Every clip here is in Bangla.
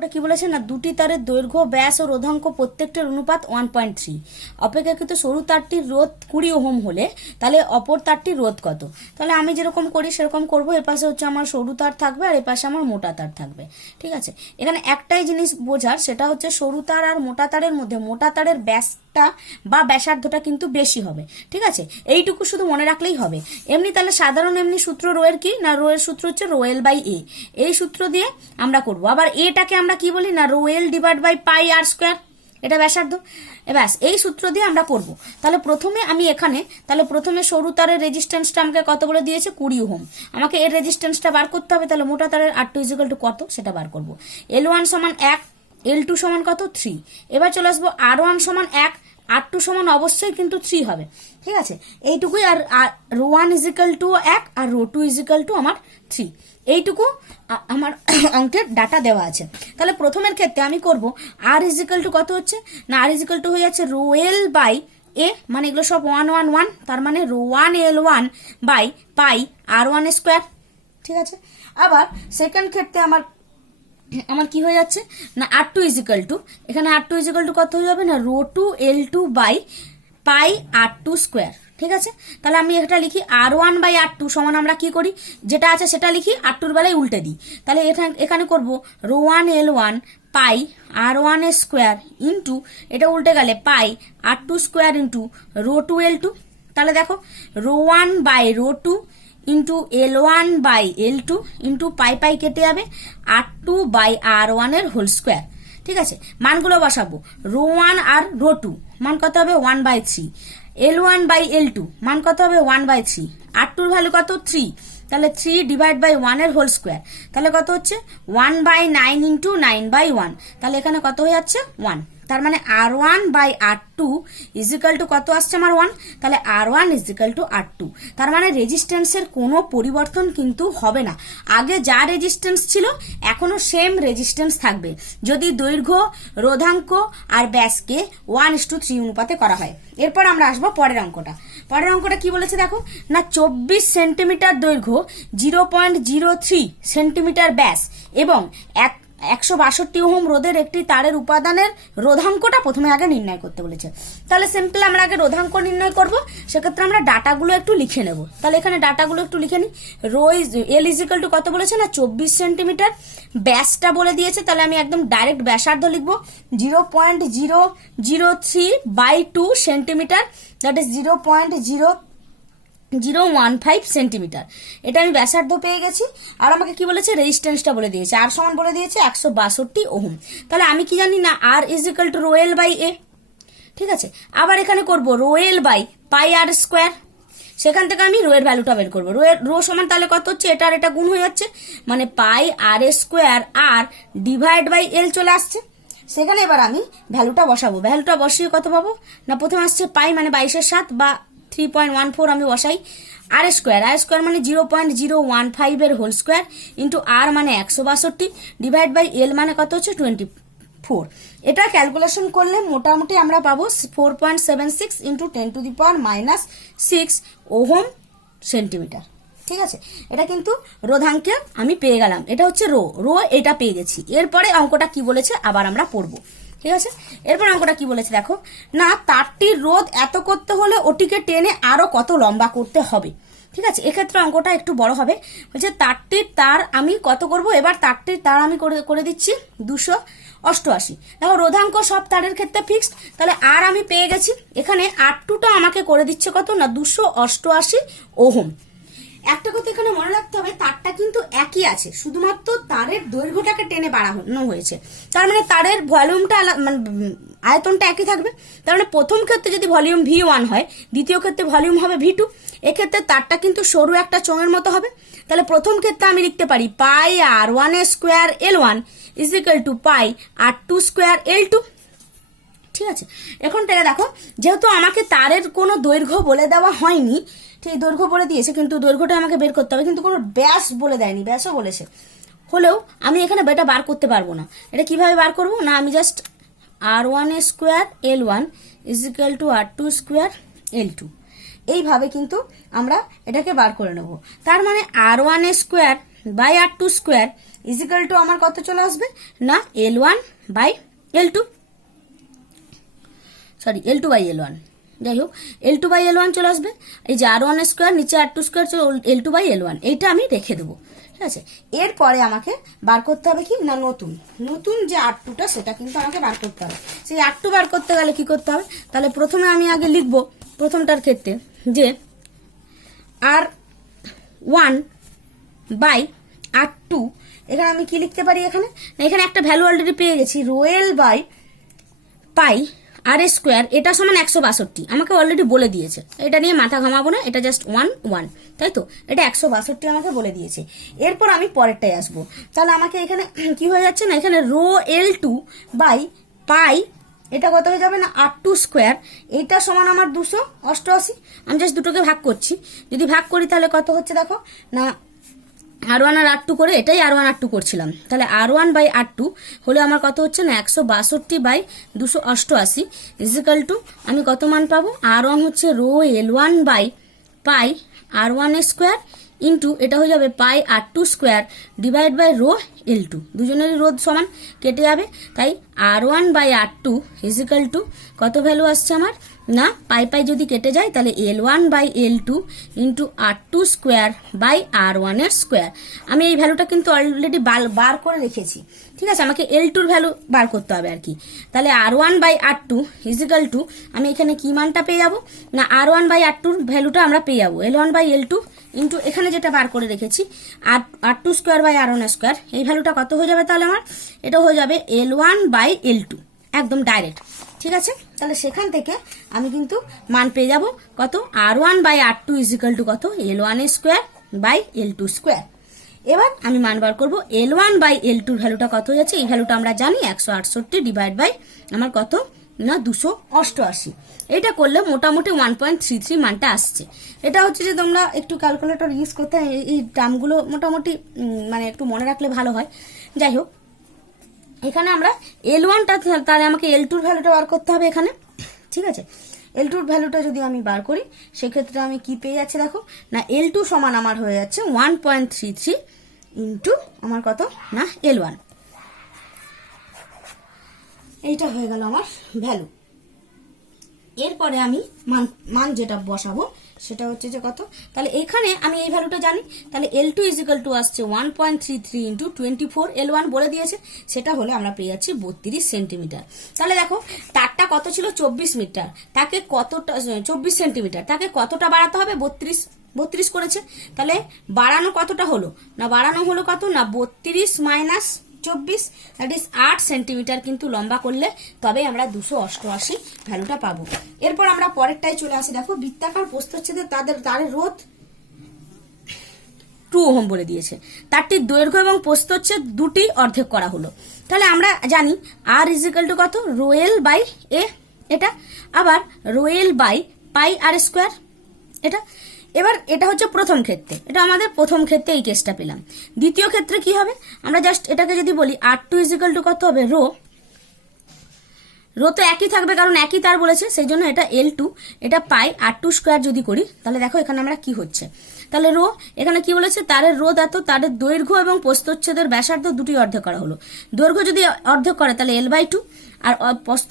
অঙ্কটা কি বলেছে না, দুটি তারের দৈর্ঘ্য, ব্যাস ও রোধাঙ্ক প্রত্যেকটার অনুপাত 1.3। অপেক্ষাকৃত সরু তারটির রোধ 20 ওহম হলে তাহলে অপর তারটির রোধ কত? তাহলে আমি যেরকম করি সেরকম করব। এর পাশে হচ্ছে আমার সরু তার থাকবে আর এর পাশে আমার মোটা তার থাকবে। ঠিক আছে, এখানে একটাই জিনিস বোঝার, সেটা হচ্ছে সরু তার আর মোটা তারের মধ্যে মোটা তারের ব্যাসটা বা ব্যাসার্ধটা কিন্তু বেশি হবে। ঠিক আছে, এইটুকু শুধু মনে রাখলেই হবে। এমনি তাহলে সাধারণ এমনি সূত্র রোয়ের কি না, রোয়ের সূত্র হচ্ছে রো এল বাই এ। এই সূত্র দিয়ে আমরা করব। আবার এটাকে আমরা কি বলি না, rho L divide by pi R square, এটা ব্যাসার্ধ। ব্যাস এই সূত্র দিয়ে আমরা করব। তাহলে প্রথমে আমি এখানে প্রথমে সরু তারের রেজিস্ট্যান্সটা আমাকে কত বলে দিয়েছে, 20 ওহম। আমাকে এর রেজিস্ট্যান্সটা বার করতে হবে। তাহলে মোটা তারের R2 ইকুয়াল টু কত সেটা বার করব। L1 সমান 1, L2 সমান কত 3। এবার চলে আসবো R1 সমান 1, R2 সমান অবশ্যই কিন্তু 3 হবে। ঠিক আছে, এইটুকুই। আর rho 1 is equal two 1 R rho 2 is equal to আমার 3। এইটুকু আমার অঙ্কের ডাটা দেওয়া আছে। তাহলে প্রথমের ক্ষেত্রে আমি করব আর ইজিক্যাল টু কত হচ্ছে না, আর ইজিক্যাল টু হয়ে যাচ্ছে রো এল বাই এ, মানে এগুলো সব 1 1 1, তার মানে rho 1 L1 by pi R1 square. ঠিক আছে, আবার সেকেন্ড ক্ষেত্রে আমার কি হয়ে যাচ্ছে না, R2 ইজিক্যাল টু, এখানে R2 ইজিক্যাল টু কত হয়ে যাবে না, rho 2 L2 by pi R2 square. ঠিক আছে, তাহলে আমি এটা লিখি R1 বাই R2 সমান, আমরা কি করি যেটা আছে সেটা লিখি, R2 বেলায় উল্টে দিই। তাহলে এখানে করব রো 1 L1 পাই R1 স্কোয়ার ইন্টু, এটা উল্টে গেলে পাই R2 square into rho 2 L2। তাহলে দেখো rho 1 by rho 2 into L1 by L2 into pi pi কেটে যাবে, R2 বাই R1 এর হোল স্কোয়ার। ঠিক আছে, মানগুলো বসাবো। রো 1 আর রো 2 মান কত হবে 1/3, L1 বাই L2 মান কত হবে 1/3, R2 এর ভ্যালু কত 3। তাহলে 3 ডিভাইড বাই 1 এর হোল স্কোয়ার, তাহলে কত হচ্ছে 1/9 ইন্টু 9/1। তাহলে এখানে কত হয়ে যাচ্ছে 1। তার মানে R1 by R2 equal to কত আসছে আমার 1। তাহলে R1 ইজিক্যাল টু R2। তার মানে রেজিস্ট্যান্সের কোনো পরিবর্তন কিন্তু হবে না। আগে যা রেজিস্ট্যান্স ছিল এখনো সেম রেজিস্ট্যান্স থাকবে, যদি দৈর্ঘ্য, রোধাঙ্ক আর ব্যাসকে 1:3 অনুপাতে করা হয়। এরপর আমরা আসবো পরের অঙ্কটা। পরের অঙ্কটা কি বলেছে দেখো না, 24 সেন্টিমিটার দৈর্ঘ্য, 0.03 সেন্টিমিটার ব্যাস এবং 162 ওহম রোধের একটি তারের উপাদানের রোধাঙ্কটা প্রথমে আগে নির্ণয় করতে বলেছে। তাহলে সিম্পল আমরা আগে রোধাঙ্ক নির্ণয় করব। সেক্ষেত্রে আমরা ডাটাগুলো একটু লিখে নেব। তাহলে এখানে ডাটাগুলো একটু লিখে নিই। রো এল ইজিক্যাল টু কত বলেছে না, 24 সেন্টিমিটার। ব্যাসটা বলে দিয়েছে, তাহলে আমি একদম ডাইরেক্ট ব্যাসার্ধ লিখবো 0.003/2 সেন্টিমিটার, দ্যাট ইজ 0.0015 সেন্টিমিটার। এটা আমি ব্যাসার্ধ পেয়ে গেছি। আর আমাকে কি বলেছে, রেজিস্ট্যান্সটা বলে দিয়েছে, আর সমান বলে দিয়েছে 162 ওহম। তাহলে আমি কি জানি না, আর equal to rho L by A. ঠিক আছে, আবার এখানে করব rho L by pi R square. সেখান থেকে আমি রো এর ভ্যালুটা বের করবো। রো সমান তাহলে কত হচ্ছে, এটা আর এটা গুণ হয়ে যাচ্ছে, মানে পাই আর স্কোয়ার আর ডিভাইড বাই এল চলে আসছে। সেখানে এবার আমি ভ্যালুটা বসাবো। ভ্যালুটা বসিয়ে কত পাবো না, প্রথমে আসছে পাই মানে 22/7 বা 3.14 আমি বসাই। আর স্কোয়ার মানে 0.015 এর হোল স্কোয়ার ইন্টু আর মানে 162 ডিভাইড বাই এল মানে কত হচ্ছে 24। এটা ক্যালকুলেশন করলে মোটামুটি আমরা পাবো 4.76 ইন্টু 10⁻⁻6 ওহম সেন্টিমিটার। ঠিক আছে, এটা কিন্তু রোধাঙ্কে আমি পেয়ে গেলাম। এটা হচ্ছে রো এটা পেয়ে গেছি। এরপরে অঙ্কটা কি বলেছে আবার আমরা পড়বো। ঠিক আছে, এরপর অঙ্কটা কি বলেছে দেখো না, তারটির রোধ এত করতে হলে ওটিকে টেনে আরো কত লম্বা করতে হবে। ঠিক আছে, এক্ষেত্রে অঙ্কটা একটু বড় হবে। বলছে তারটির তার আমি কত করব, এবার তারটির তার আমি করে দিচ্ছি 288। দেখো রোধাঙ্ক সব তারের ক্ষেত্রে ফিক্সড, তাহলে আর আমি পেয়ে গেছি। এখানে R2টা আমাকে করে দিচ্ছে কত না, 288 ওহম। একটা কথা এখানে মনে রাখতে হবে, তারটা কিন্তু একই আছে, শুধুমাত্র তারের দৈর্ঘ্যটাকে টেনে বাড়ানো হয়েছে। তার মানে তারের ভলিউমটা মানে আয়তনটা একই থাকবে। তার মানে প্রথম ক্ষেত্রে যদি ভলিউম V1 হয়, দ্বিতীয় ক্ষেত্রে ভলিউম হবে V2। এক্ষেত্রে তারটা কিন্তু সরু একটা চোঙের মতো হবে। তাহলে প্রথম ক্ষেত্রে আমি লিখতে পারি pi R1 square L1 equal to pi R2 square L2। ঠিক আছে, এখন থেকে দেখো, যেহেতু আমাকে তারের কোনো দৈর্ঘ্য বলে দেওয়া হয়নি, ঠিক দৈর্ঘ্য বলে দিয়েছে কিন্তু দৈর্ঘ্যটা আমাকে বের করতে হবে, কিন্তু কোনো ব্যাস বলে দেয়নি, ব্যাসও বলেছে হলেও আমি এখানে এটা বার করতে পারবো না। এটা কিভাবে বার করবো না, আমি just R1 square L1 equal to R2 square L2 এইভাবে কিন্তু আমরা এটাকে বার করে নেব। তার মানে R1 square by R2 square equal to আমার কত চলে আসবে না L1 by L2, sorry L2 by L1, যাই হোক L2 বাই L1 চলে আসবে। এই যে R1 স্কোয়ার নিচে R2 square L2 by L1, এইটা আমি রেখে দেবো। ঠিক আছে, এরপরে আমাকে বার করতে হবে কি না নতুন নতুন যে R2টা সেটা কিন্তু আমাকে বার করতে হবে। সেই R2 বার করতে গেলে কি করতে হবে, তাহলে প্রথমে আমি আগে লিখব প্রথমটার ক্ষেত্রে যে R1 বাই R2, এখানে আমি কি লিখতে পারি, এখানে এখানে একটা ভ্যালু অলরেডি পেয়ে গেছি, rho L by pi R square, এটা সমান 162, আমাকে অলরেডি বলে দিয়েছে, এটা নিয়ে মাথা ঘামাবো না, এটা জাস্ট 1 তাই তো, এটা 162 আমাকে বলে দিয়েছে। এরপর আমি পরেরটাই আসবো, তাহলে আমাকে এখানে কি হয়ে যাচ্ছে না, এখানে রো L2 বাই পাই, এটা কত হয়ে যাবে না R2 স্কোয়ার, এইটা সমান আমার 288, আমি জাস্ট দুটোকে ভাগ করছি, যদি ভাগ করি তাহলে কত হচ্ছে দেখো না R1 আর R2 করে, এটাই R1 R2 করছিলাম, তাহলে R1 বাই R2 হলে আমার কত হচ্ছে না 162 বাই 288 ইজিক্যাল টু আমি কত মান পাবো, R1 হচ্ছে rho L1 by pi R1 square into এটা হয়ে যাবে pi R2 square divide by rho L2, দুজনেরই রোধ সমান কেটে যাবে, তাই R1 by R2 equal to কত ভ্যালু আসছে আমার না পাই পাই যদি কেটে যায় তাহলে L1 by L2 into R2 square by R1 এর স্কোয়ার। আমি এই ভ্যালুটা কিন্তু অলরেডি বার করে রেখেছি, ঠিক আছে, আমাকে L2 এর ভ্যালু বার করতে হবে আর কি। তাহলে R1 by R2 equal two আমি এখানে কি মানটা পেয়ে যাবো না R1 বাই R2 ভ্যালুটা আমরা পেয়ে যাবো L1 বাই L2 ইন্টু এখানে যেটা বার করে রেখেছি R2 square by R1 square, এই ভ্যালুটা কত হয়ে যাবে তাহলে আমার, এটা হয়ে যাবে L1 বাই L2, একদম ডাইরেক্ট। ঠিক আছে, তাহলে সেখান থেকে আমি কিন্তু মান পেয়ে যাব কত, R1 by R2 equal to কত L1 square by L2 square. এবার আমি মান বার করবো L1 বাই L2 ভ্যালুটা কত হয়ে যাচ্ছে, এই ভ্যালুটা আমরা জানি 168 ডিভাইড বাই আমার কত না 288, এটা করলে মোটামুটি 1.33 মানটা আসছে। এটা হচ্ছে যে তোমরা একটু ক্যালকুলেটর ইউজ করতে, এই টার্মগুলো মোটামুটি মানে একটু মনে রাখলে ভালো হয়। যাই হোক, এখানে আমরা L1টা, তাহলে আমাকে L2 ভ্যালুটা বার করতে হবে এখানে। ঠিক আছে, L2 ভ্যালুটা যদি আমি বার করি সেক্ষেত্রে আমি কি পেয়ে যাচ্ছি দেখো না L2 সমান আমার হয়ে যাচ্ছে 1.33 ইন্টু আমার কত না L1, এইটা হয়ে গেল আমার ভ্যালু। এরপরে আমি মান যেটা বসাবো সেটা হচ্ছে যে কত, তাহলে এখানে আমি এই ভ্যালুটা জানি, তাহলে L2 ইজিক্যাল টু আসছে 1.33 ইন্টু 24, L1 বলে দিয়েছে, সেটা হলে আমরা পেয়ে যাচ্ছি 32 সেন্টিমিটার। তাহলে দেখো তারটা কত ছিল 24 মিটার, তাকে কতটা 24 সেন্টিমিটার, তাকে কতটা বাড়াতে হবে 32 করেছে, তাহলে বাড়ানো কতটা হলো না, বাড়ানো হলো কত না 32 মাইনাস 24, দ্যাট ইজ 8 সেন্টিমিটার কিন্তু লম্বা করলে তবে আমরা 288 ভ্যালুটা পাবো। এরপর আমরা পরেরটাই চলে আসি, দেখো বৃত্তাকার প্রস্থচ্ছেদে তারের রোধ 2 ওহম বলে দিয়েছে, তারটির দৈর্ঘ্য এবং প্রস্থচ্ছেদ দুটি অর্ধেক করা হলো। তাহলে আমরা জানি R ইজিক্যাল টু কত রো এল বাই এ, এটা আবার rho L by pi R square, এটা এবার এটা হচ্ছে প্রথম ক্ষেত্রে, এটা আমাদের প্রথম ক্ষেত্রে এই কেসটা পেলাম। দ্বিতীয় ক্ষেত্রে কি হবে, আমরা জাস্ট এটাকে যদি বলি R2 ইজিক্যাল টু কত হবে রো তো একই থাকবে কারণ একই তার বলেছে, সেই জন্য এটা L2, এটা পাই R2 স্কোয়ার যদি করি তাহলে দেখো এখানে আমরা কি হচ্ছে, তাহলে রো এখানে কি বলেছে তারের রোধ এত, তারের দৈর্ঘ্য এবং প্রস্থচ্ছেদের ব্যাসার্ধ দুটি অর্ধেক করা হলো। দৈর্ঘ্য যদি অর্ধেক করে তাহলে L/2, আর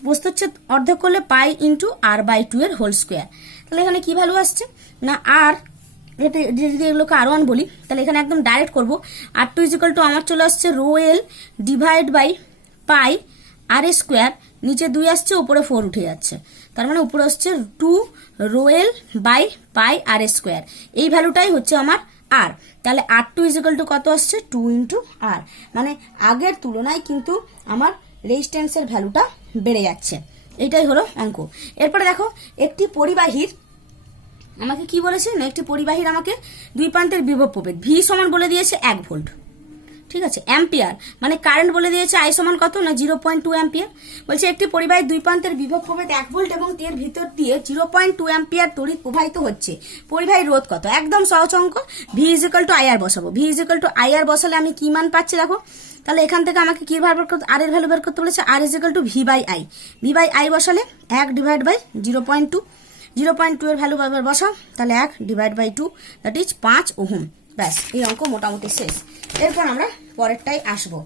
প্রস্থচ্ছেদ অর্ধেক করলে পাই ইন্টু R/2 এর হোল স্কোয়ার। তাহলে এখানে কি ভ্যালু আসছে না আর, যদি এগুলোকে R1 বলি তাহলে এখানে একদম ডাইরেক্ট করবো, R2 ইজিক্যাল টু আমার চলে আসছে rho L divide by pi R square, নিচে 2 আসছে উপরে 4 উঠে যাচ্ছে, তার মানে উপরে আসছে 2 rho L by pi R square, এই ভ্যালুটাই হচ্ছে আমার আর। তাহলে R2 ইজিক্যাল টু কত আসছে 2 ইন্টু আর, মানে আগের তুলনায় কিন্তু আমার রেজিস্ট্যান্সের ভ্যালুটা বেড়ে যাচ্ছে, এইটাই হলো অঙ্ক। এরপরে দেখো একটি পরিবাহীর আমাকে কি বলেছে না, একটি পরিবাহীর আমাকে দুই প্রান্তের বিভব প্রভেদ ভি সমান বলে দিয়েছে 1 ভোল্ট, ঠিক আছে, অ্যাম্পিয়ার মানে কারেন্ট বলে দিয়েছে আই সমান কত না 0.2 অ্যাম্পিয়ার, বলছে একটি পরিবাহীর দুই প্রান্তের বিভব প্রভেদ 1 ভোল্ট এবং এর ভিতর দিয়ে 0.2 অ্যাম্পিয়ার তড়িৎ প্রবাহিত হচ্ছে, পরিবাহীর রোধ কত, একদম সহজ অঙ্ক, ভি ইজিক্যাল টু আইআর বসাবো, ভি ইজিক্যাল টু আইআর বসালে আমি কি মান পাচ্ছি দেখো, তাহলে এখান থেকে আমাকে কি বার করতে, আর এর ভ্যালু বের করতে বলেছে, আর equal to V by I, V by I বসালে 1 ডিভাইড বাই 0.2, 0.2 এর ভ্যালু বসাও তাহলে 1 divide by 2 that is 5 ohm, ব্যাস এই অঙ্ক মোটামুটি শেষ। এরপর আমরা পরেরটাই আসবো।